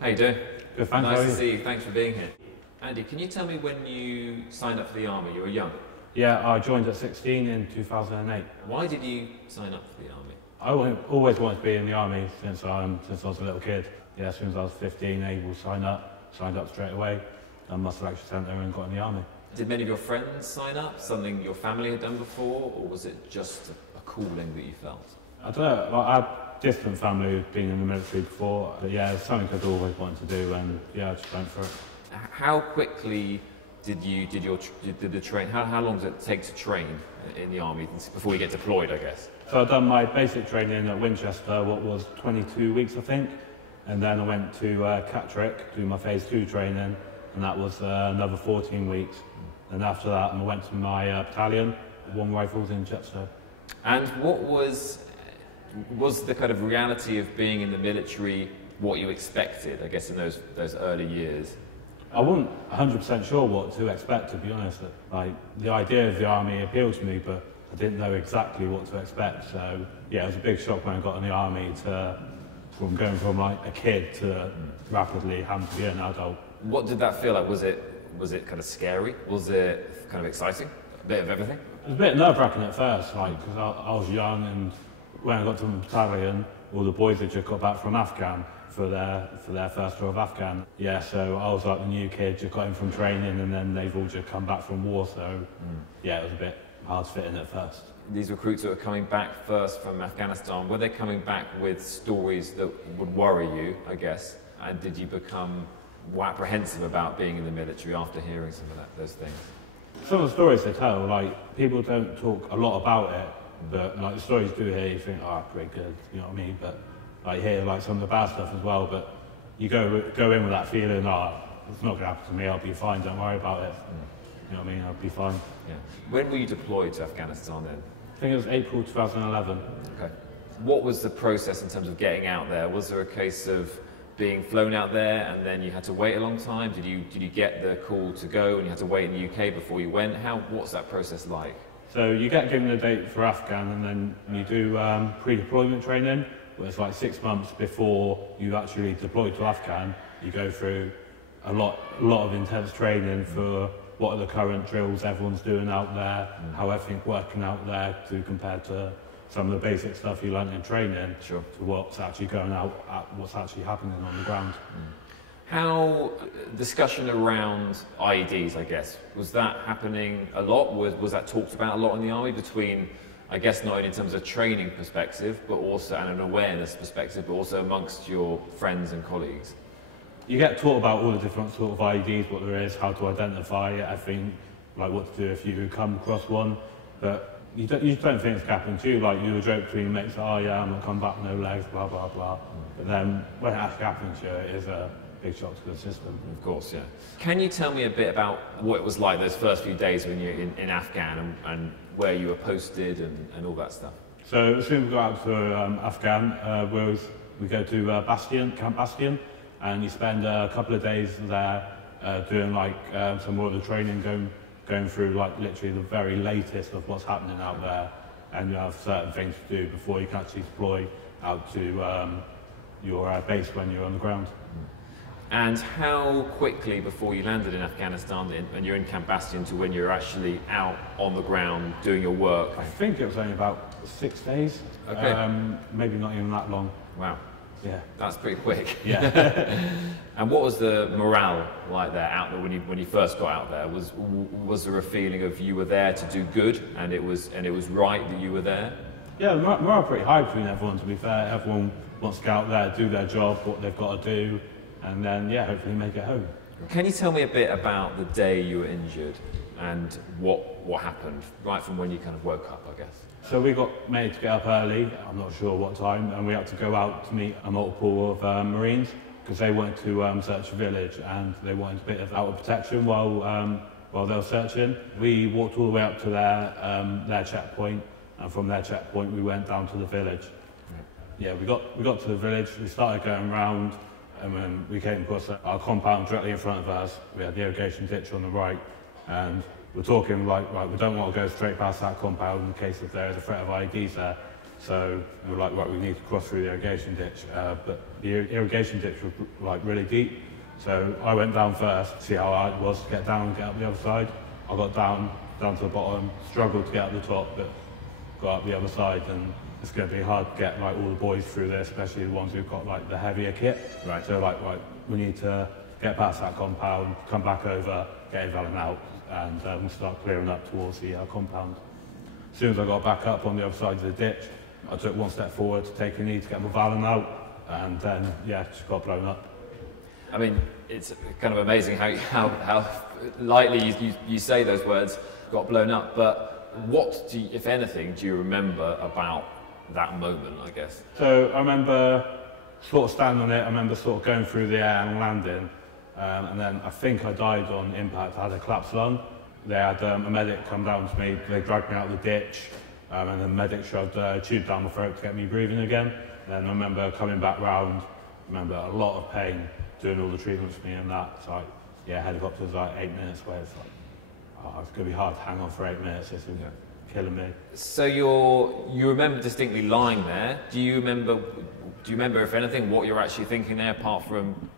How you doing? Good, thanks. Nice to see you. Thanks for being here. Andy, can you tell me when you signed up for the army? You were young. Yeah, I joined at 16 in 2008. Why did you sign up for the army? I always wanted to be in the army since I was a little kid. Yeah, as soon as I was 15, able to signed up straight away, done my selection centre and got in the army. Did many of your friends sign up? Something your family had done before, or was it just a calling that you felt? I don't know, like, I had distant family who'd been in the military before, but yeah, it's something I'd always wanted to do, and yeah, I just went for it. How quickly did the train? How long does it take to train in the army before you get deployed, I guess? So I'd done my basic training at Winchester, what was 22 weeks, I think, and then I went to Catterick to do my phase 2 training, and that was another 14 weeks. And after that, I went to my battalion, One Rifles in Chepstow. And what was the kind of reality of being in the military what you expected, I guess, in those early years? I wasn't 100% sure what to expect, to be honest. Like, the idea of the army appealed to me, but I didn't know exactly what to expect. So yeah, it was a big shock when I got in the army from going from like a kid to rapidly having to be an adult. What did that feel like? Was it kind of scary? Was it kind of exciting? A bit of everything? It was a bit nerve-wracking at first, like, because I was young, and when I got to the battalion, all the boys had just got back from Afghan for their first tour of Afghan. Yeah, so I was like the new kid, just got in from training, and then they've all just come back from war, so yeah, it was a bit hard to fit in at first. These recruits that were coming back first from Afghanistan, were they coming back with stories that would worry you, I guess? And did you become apprehensive about being in the military after hearing some of those things? Some of the stories they tell, like, people don't talk a lot about it, but like the stories you do hear, you think, oh, pretty good, you know what I mean? But like, hear like some of the bad stuff as well, but you go in with that feeling, oh, it's not going to happen to me, I'll be fine, don't worry about it. You know what I mean? I'll be fine. Yeah. When were you deployed to Afghanistan then? I think it was April 2011. Okay. What was the process in terms of getting out there? Was there a case of being flown out there and then you had to wait a long time? Did you get the call to go and you had to wait in the UK before you went? What's that process like? So you get given a date for Afghan, and then you do pre-deployment training, where it's like 6 months before you actually deploy to Afghan. You go through a lot of intense training for what are the current drills everyone's doing out there, how everything's working out there compared to some of the basic stuff you learn in training, sure, to what's actually going out, what's actually happening on the ground. How discussion around IEDs, I guess, was that happening a lot? Was that talked about a lot in the army between, I guess, not only in terms of training perspective, but also and an awareness perspective, but also amongst your friends and colleagues? You get taught about all the different sort of IEDs, what there is, how to identify it, I think, like what to do if you come across one, but you don't think it's happening to you. Like, you joke between mates, oh yeah, I'm gonna come back with no legs, blah blah blah. But then when it actually happens to you, it is a big shock to the system. Of course, yeah. Can you tell me a bit about what it was like those first few days when you're in Afghan and where you were posted and all that stuff? So as soon as we got out to Afghan, we go to Camp Bastion, and you spend a couple of days there doing like some more of the training, going through like literally the very latest of what's happening out there, and you have certain things to do before you can actually deploy out to your base when you're on the ground. And how quickly before you landed in Afghanistan and you're in Camp Bastion to when you're actually out on the ground doing your work? I think it was only about 6 days. Okay. Maybe not even that long. Wow. Yeah. That's pretty quick. Yeah. And what was the morale like there out there when you first got out there? Was there a feeling of you were there to do good and it was right that you were there? Yeah, the morale pretty high between everyone, to be fair. Everyone wants to go out there, do their job, what they've got to do, and then, yeah, hopefully make it home. Can you tell me a bit about the day you were injured and what happened, right from when you kind of woke up, I guess? So we got made to get up early, I'm not sure what time, and we had to go out to meet a multiple of Marines, because they wanted to search a village, and they wanted a bit of outer protection while they were searching. We walked all the way up to their checkpoint, and from their checkpoint we went down to the village. Yeah, we got to the village, we started going around, and when we came across our compound directly in front of us, we had the irrigation ditch on the right, and we're talking like, right, we don't want to go straight past that compound in case if there is a threat of IEDs there. So we were like, right, we need to cross through the irrigation ditch, but the irrigation ditch was like really deep. So I went down first to see how hard it was to get down and get up the other side. I got down to the bottom, struggled to get up the top, but got up the other side, and it's going to be hard to get like all the boys through there, especially the ones who've got like the heavier kit. Right. So like, right, we need to get past that compound, come back over, get Evelyn out, and we'll start clearing up towards the compound. As soon as I got back up on the other side of the ditch, I took one step forward to take a knee to get my Valen out, and then, yeah, just got blown up. I mean, it's kind of amazing how lightly you say those words, got blown up, but what, do you, if anything, do you remember about that moment, I guess? So I remember sort of standing on it, I remember sort of going through the air and landing, and then I think I died on impact. I had a collapsed lung. They had a medic come down to me, they dragged me out of the ditch, and the medic shoved a tube down my throat to get me breathing again. Then I remember coming back round, I remember a lot of pain, doing all the treatments for me and that. It's like, yeah, helicopter's like 8 minutes away. It's like, oh, it's going to be hard to hang on for 8 minutes. This is killing me. So you remember distinctly lying there. Do you remember, if anything, what you're actually thinking there, apart from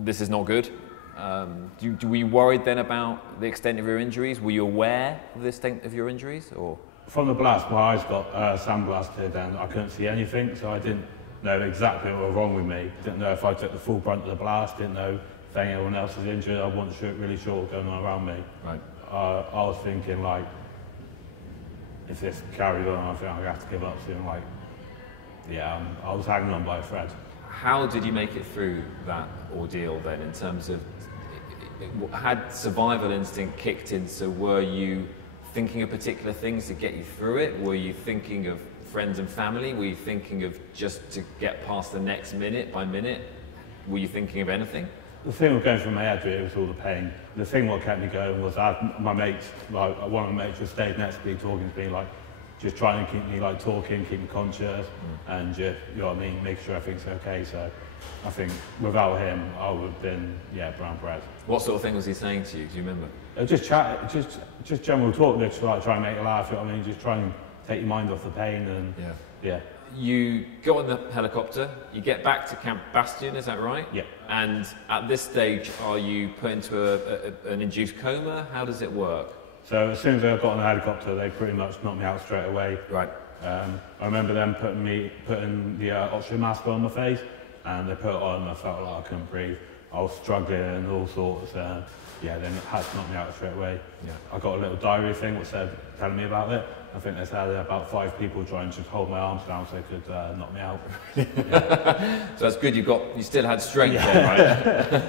this is not good? Were you worried then about the extent of your injuries? Were you aware of the extent of your injuries, or? From the blast, my eyes got sandblasted and I couldn't see anything, so I didn't know exactly what was wrong with me. Didn't know if I took the full brunt of the blast, didn't know if anyone else was injured. I wasn't really sure what was going on around me. Right. I was thinking, like, if this carries on, I think I'm going to have to give up soon. Like, yeah, I was hanging on by a thread. How did you make it through that ordeal then, in terms of, had survival instinct kicked in, so were you thinking of particular things to get you through it? Were you thinking of friends and family? Were you thinking of just to get past the next minute by minute? Were you thinking of anything? The thing was going through my head, it was all the pain. The thing what kept me going was I had my mates, like one of my mates just stayed next to me talking to me, like just trying to keep me like talking, keep me conscious, and just, you know what I mean, make sure everything's okay. So I think without him, I would have been, yeah, brown bread. What sort of thing was he saying to you? Do you remember? Just chat, just general talk, just like try and make you laugh, you know what I mean, just try and take your mind off the pain, and yeah. You go on the helicopter, you get back to Camp Bastion, is that right? Yeah. And at this stage, are you put into an induced coma? How does it work? So as soon as I got on the helicopter, they pretty much knocked me out straight away. Right. I remember them putting the oxygen mask on my face, and they put it on, and I felt like I couldn't breathe. I was struggling and all sorts. Yeah, they had to knock me out straight away. Yeah. I got a little diary thing which said, telling me about it. I think they said about 5 people trying to hold my arms down so they could knock me out. So that's good. You still had strength there, right?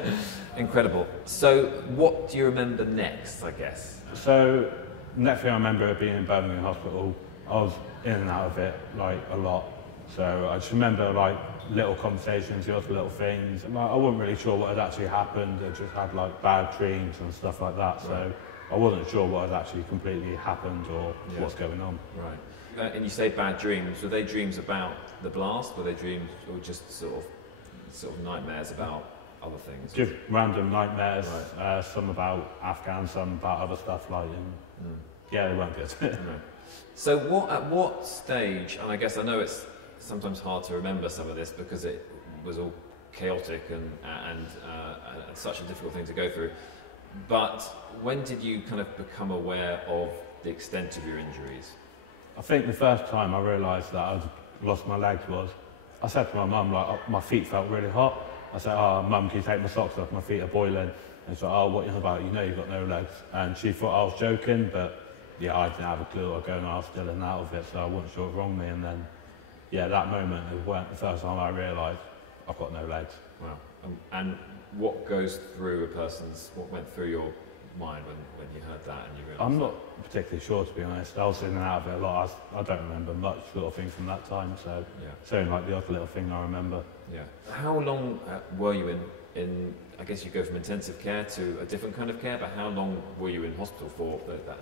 Incredible. So what do you remember next, I guess? So next thing I remember being in Birmingham Hospital. I was in and out of it like a lot. So I just remember like little conversations, the other little things. Like, I wasn't really sure what had actually happened. I just had like bad dreams and stuff like that. So I wasn't sure what had actually completely happened or what's going on. Right. And you say bad dreams. Were they dreams about the blast? Were they dreams, or just sort of nightmares about other things? Just random nightmares. Right. Some about Afghanistan, some about other stuff like. Yeah, they weren't good. Right. So at what stage? And I guess I know it's sometimes hard to remember some of this because it was all chaotic and such a difficult thing to go through. But when did you kind of become aware of the extent of your injuries? I think the first time I realised that I'd lost my legs was, I said to my mum, like, my feet felt really hot. I said, oh, Mum, can you take my socks off? My feet are boiling. And she's like, oh, what are you about? You know you've got no legs. And she thought I was joking, but yeah, I didn't have a clue what was going on. I was still in and out of it, so I wasn't sure what was wrong with me. And then, yeah, that moment was the first time I realised I've got no legs. Wow. And what went through your mind when you heard that and you realised? I'm not particularly sure, to be honest. I was in and out of it a lot. I don't remember much sort of thing from that time, so it's only like the other little thing I remember. Yeah. How long were you in, I guess you go from intensive care to a different kind of care, but how long were you in hospital for that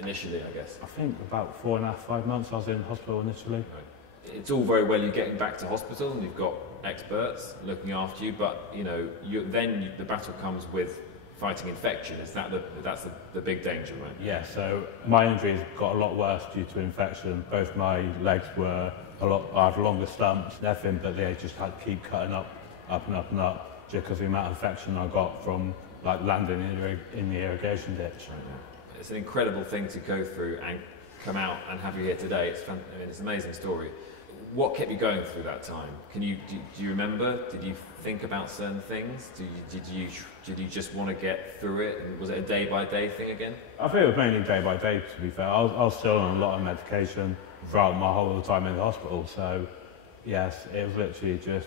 initially, I guess? I think about 4.5, 5 months I was in hospital initially. Right. It's all very well you getting back to hospital and you've got experts looking after you, but you know, the battle comes with fighting infection. Is that that's the big danger, right? Yeah, so my injuries got a lot worse due to infection. Both my legs were I had longer stumps, everything, but they just had to keep cutting up and up, just because the amount of infection I got from like landing in the irrigation ditch. Right, yeah. It's an incredible thing to go through and come out and have you here today. It's it's an amazing story. What kept you going through that time? Do you remember? Did you think about certain things? Did you just want to get through it? And was it a day-by-day thing again? I think it was mainly day by day, to be fair. I was still on a lot of medication throughout my whole time in the hospital. So, yes, it was literally just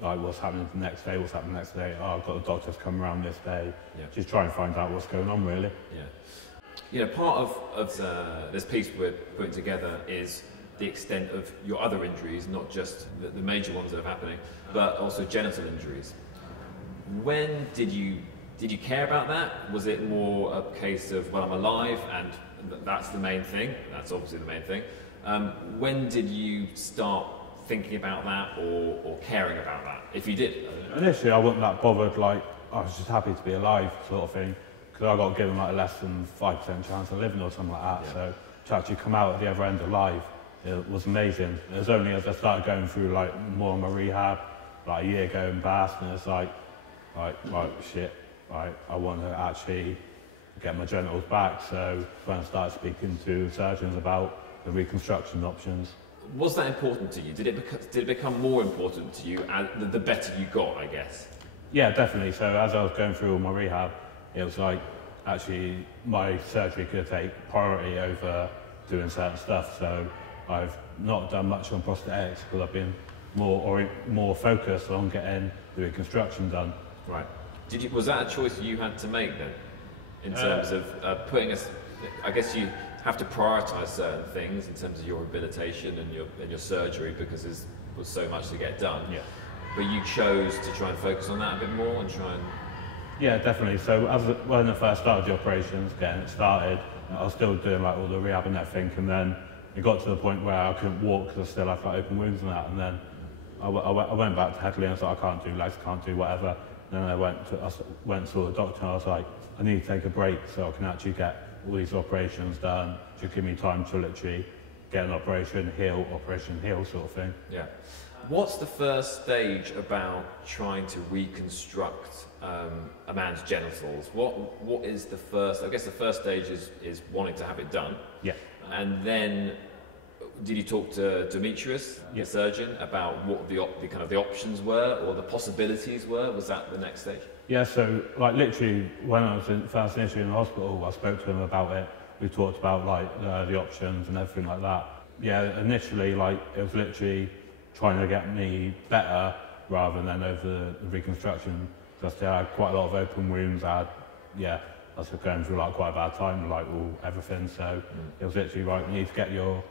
like what's happening the next day, what's happening the next day. Oh, I've got the doctors come around this day. Yeah. Just try and find out what's going on, really. Yeah. You know, part of this piece we're putting together is the extent of your other injuries, not just the major ones that are happening, but also genital injuries. When did you care about that? Was it more a case of, well, I'm alive and that's the main thing? That's obviously the main thing. When did you start thinking about that or caring about that, if you did? Initially, I wasn't that bothered. Like, I was just happy to be alive, sort of thing, because I got given like a less than 5% chance of living or something like that. Yeah. So to actually come out at the other end alive, it was amazing. It was only as I started going through like more of my rehab, like a year going past, and it's like shit, I want to actually get my genitals back. So when I started speaking to surgeons about the reconstruction options. Was that important to you? Did it become more important to you the better you got, I guess? Yeah, definitely. So as I was going through all my rehab, it was like actually my surgery could take priority over doing certain stuff. So I've not done much on prosthetics because I've been more focused on getting the reconstruction done. Right. Was that a choice you had to make then, in terms of putting us? I guess you have to prioritise certain things in terms of your rehabilitation and your surgery because there was so much to get done. Yeah. But you chose to try and focus on that a bit more and try and. Yeah, definitely. So when I first started the operations, getting it started, I was still doing like all the rehab and everything, and then it got to the point where I couldn't walk because I still had like open wounds and that, and then I went back to Headley and I was like, I can't do legs, I can't do whatever. And then I went and saw the doctor and I was like, I need to take a break so I can actually get all these operations done. Just give me time to literally get an operation heal sort of thing. Yeah. What's the first stage about trying to reconstruct a man's genitals? What is the first? I guess the first stage is wanting to have it done. Yeah. And then, did you talk to Demetrius, the surgeon, about what the kind of the options were or the possibilities were? Was that the next stage? Yeah. So like literally when I was first initially in the hospital, I spoke to him about it. We talked about like the options and everything like that. Yeah. Initially, like it was literally trying to get me better rather than over the reconstruction. Because I had quite a lot of open wounds. I was going through like quite a bad time, like everything. So it was literally right. You need to get your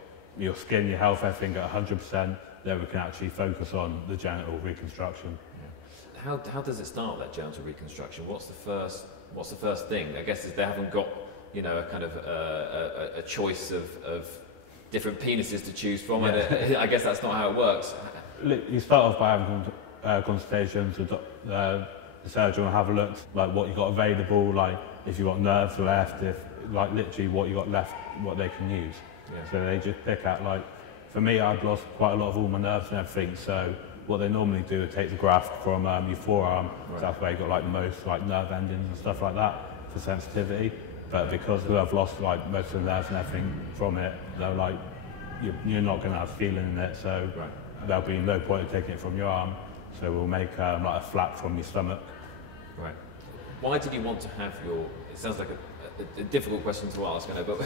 skin, your health, everything at 100%. Then we can actually focus on the genital reconstruction. Yeah. How does it start, that genital reconstruction? What's the first thing? I guess is they haven't got a kind of a choice of different penises to choose from. Yeah. And I guess that's not how it works. You start off by having consultations. The surgeon will have a look, like what you got available, like if you've got nerves left, if like literally what you got left, what they can use. Yeah. So they just pick out, like, for me, I'd lost quite a lot of all my nerves and everything, so what they normally do is take the graft from your forearm. Right. That's where you got like the most like nerve endings and stuff like that for sensitivity. But because I've lost like most of the nerves and everything from it, they're like, you're not going to have feeling in it, so there'll be no point in taking it from your arm. So we'll make like a flap from your stomach. Right. Why did you want to have it sounds like a difficult question to ask, I know, but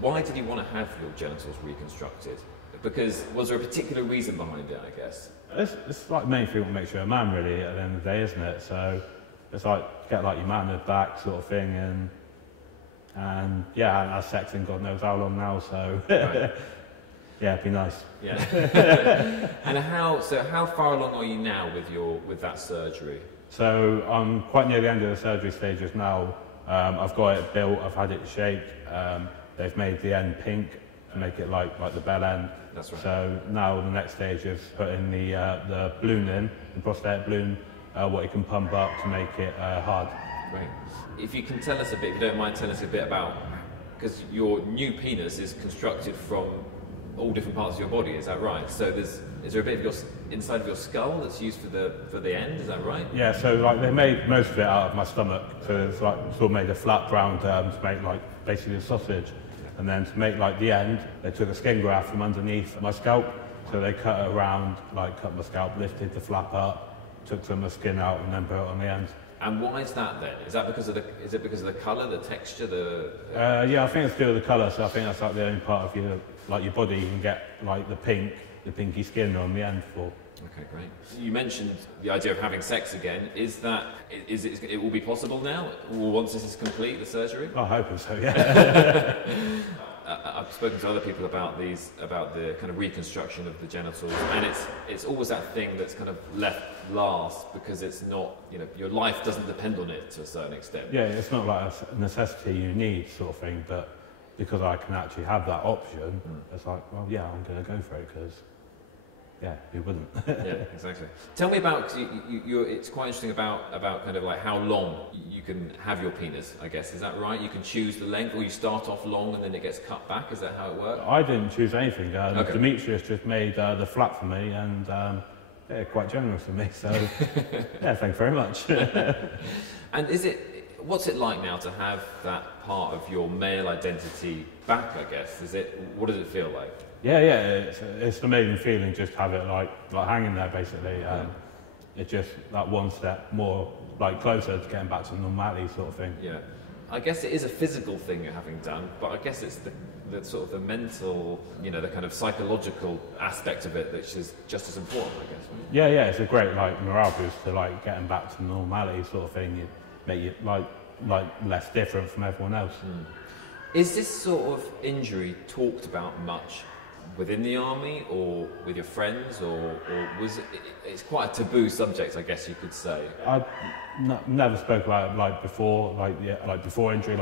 why did you want to have your genitals reconstructed? Because was there a particular reason behind it, I guess? It's like many people make sure a man really at the end of the day, isn't it? So it's like get like your manhood back sort of thing, and yeah, I had sex in God knows how long now, so right. Yeah, it'd be nice. Yeah. And how far along are you now with that surgery? So I'm quite near the end of the surgery stages now. I've got it built, I've had it shaped. They've made the end pink to make it like the bell end. That's right. So now the next stage is putting the balloon in, the prosthetic balloon, what you can pump up to make it hard. Great. If you can tell us a bit, if you don't mind telling us a bit about, because your new penis is constructed from all different parts of your body, is that right? So is there a bit of your inside of your skull that's used for the end, is that right? Yeah, so like they made most of it out of my stomach, so it's like sort of made a flat round to make like basically a sausage. And then to make like the end, they took a skin graft from underneath my scalp, so they cut it around, like cut my scalp, lifted the flap up, took some of the skin out, and then put it on the end. And why is that then? Is that because of the colour, the texture, Yeah, I think it's to do with the colour. So I think that's like the only part of your body you can get like the pinky skin on the end for. Okay, great. You mentioned the idea of having sex again. Is it will be possible now? Once this is complete, the surgery? I hope so. Yeah. I've spoken to other people about the kind of reconstruction of the genitals, and it's always that thing that's kind of left last because it's not, your life doesn't depend on it to a certain extent. Yeah, it's not like a necessity you need sort of thing, but because I can actually have that option, it's like, well, yeah, I'm going to go for it because, yeah, who wouldn't? Yeah, exactly. Tell me about, it's quite interesting about kind of like how long you can have your penis, I guess. Is that right? You can choose the length, or you start off long and then it gets cut back? Is that how it works? I didn't choose anything. Okay. Demetrius just made the flap for me, and yeah, quite generous of me, so yeah, thank you very much. And what's it like now to have that part of your male identity back, I guess? What does it feel like? Yeah, it's an amazing feeling just to have it like hanging there basically. It's just that one step more like closer to getting back to normality sort of thing. Yeah, I guess it is a physical thing you're having done, but I guess it's the sort of the mental, the kind of psychological aspect of it which is just as important, I guess. Right? Yeah, it's a great like morale boost to like getting back to normality sort of thing. You make you like less different from everyone else. Is this sort of injury talked about much within the army or with your friends, or was it's quite a taboo subject, I guess you could say? I never spoke about it like before injury,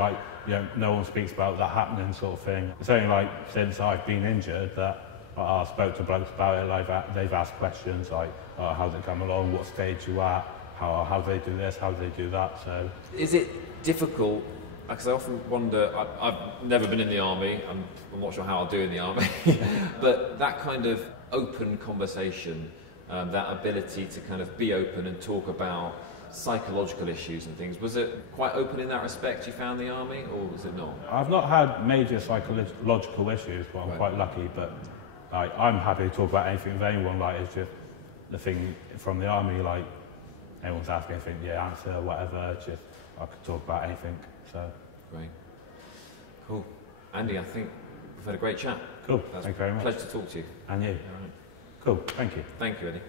no one speaks about that happening sort of thing. It's only like since I've been injured that I spoke to blokes about it, they've asked questions like, how's it come along, what stage you at, how do they do this, how do they do that, so. Is it difficult? Because I often wonder, I've never been in the army, I'm not sure how I'll do in the army, but that kind of open conversation, that ability to kind of be open and talk about psychological issues and things, was it quite open in that respect you found the army, or was it not? I've not had major psychological issues, but I'm quite lucky, but I'm happy to talk about anything with anyone, it's just the thing from the army, anyone's asking anything, yeah, answer, whatever, just I could talk about anything. So. Great. Cool. Andy, I think we've had a great chat. Cool. Thank you very much. Pleasure to talk to you. And you. All right. Cool. Thank you. Thank you, Eddie.